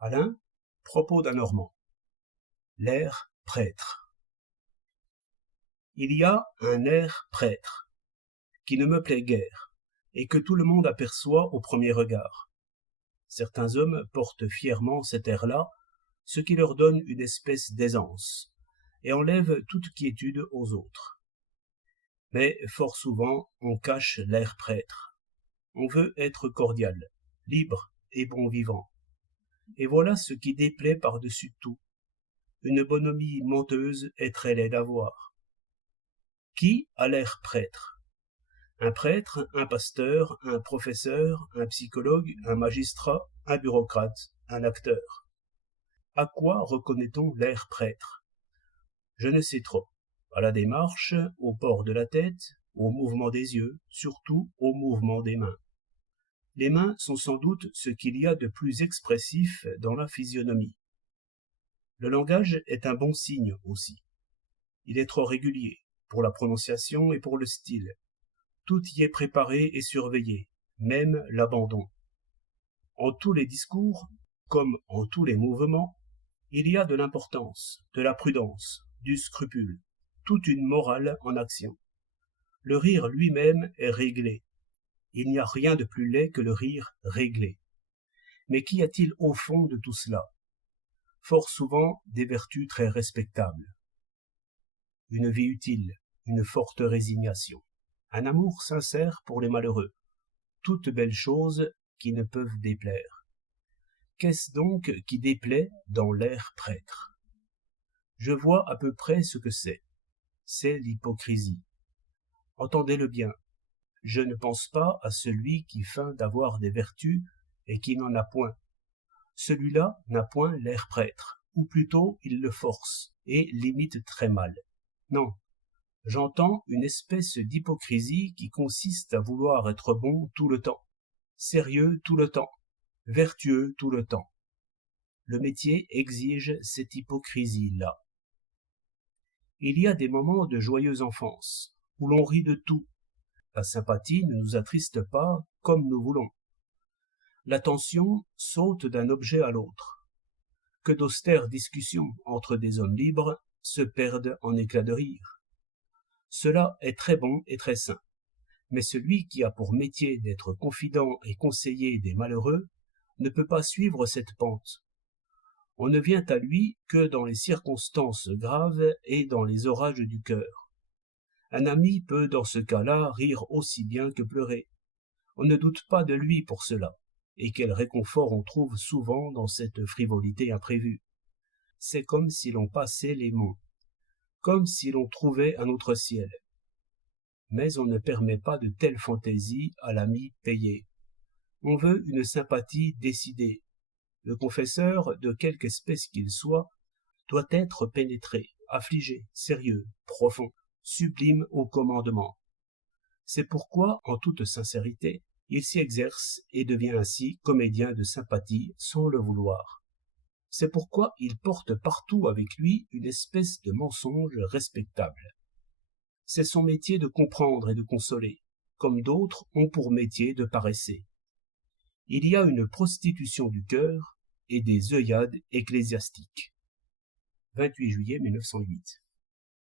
Alain, propos d'un Normand. L'air prêtre. Il y a un air prêtre qui ne me plaît guère et que tout le monde aperçoit au premier regard. Certains hommes portent fièrement cet air-là, ce qui leur donne une espèce d'aisance et enlève toute quiétude aux autres. Mais fort souvent on cache l'air prêtre. On veut être cordial, libre et bon vivant. Et voilà ce qui déplaît par-dessus tout. Une bonhomie menteuse est très laide à voir. Qui a l'air prêtre? Un prêtre, un pasteur, un professeur, un psychologue, un magistrat, un bureaucrate, un acteur. À quoi reconnaît-on l'air prêtre? Je ne sais trop. À la démarche, au port de la tête, au mouvement des yeux, surtout au mouvement des mains. Les mains sont sans doute ce qu'il y a de plus expressif dans la physionomie. Le langage est un bon signe aussi. Il est trop régulier, pour la prononciation et pour le style. Tout y est préparé et surveillé, même l'abandon. En tous les discours, comme en tous les mouvements, il y a de l'importance, de la prudence, du scrupule, toute une morale en action. Le rire lui-même est réglé. Il n'y a rien de plus laid que le rire réglé. Mais qu'y a-t-il au fond de tout cela? Fort souvent des vertus très respectables. Une vie utile, une forte résignation, un amour sincère pour les malheureux, toutes belles choses qui ne peuvent déplaire. Qu'est-ce donc qui déplaît dans l'air prêtre? Je vois à peu près ce que c'est l'hypocrisie. Entendez-le bien, je ne pense pas à celui qui feint d'avoir des vertus et qui n'en a point. Celui-là n'a point l'air prêtre, ou plutôt il le force, et l'imite très mal. Non, j'entends une espèce d'hypocrisie qui consiste à vouloir être bon tout le temps, sérieux tout le temps, vertueux tout le temps. Le métier exige cette hypocrisie-là. Il y a des moments de joyeuse enfance, où l'on rit de tout. La sympathie ne nous attriste pas comme nous voulons. L'attention saute d'un objet à l'autre. Que d'austères discussions entre des hommes libres se perdent en éclats de rire. Cela est très bon et très sain. Mais celui qui a pour métier d'être confident et conseiller des malheureux ne peut pas suivre cette pente. On ne vient à lui que dans les circonstances graves et dans les orages du cœur. Un ami peut dans ce cas-là rire aussi bien que pleurer. On ne doute pas de lui pour cela. Et quel réconfort on trouve souvent dans cette frivolité imprévue. C'est comme si l'on passait les mots, comme si l'on trouvait un autre ciel. Mais on ne permet pas de telles fantaisies à l'ami payé. On veut une sympathie décidée. Le confesseur, de quelque espèce qu'il soit, doit être pénétré, affligé, sérieux, profond, sublime au commandement. C'est pourquoi, en toute sincérité, il s'y exerce et devient ainsi comédien de sympathie sans le vouloir. C'est pourquoi il porte partout avec lui une espèce de mensonge respectable. C'est son métier de comprendre et de consoler, comme d'autres ont pour métier de paresser. Il y a une prostitution du cœur et des œillades ecclésiastiques. 28 juillet 1908.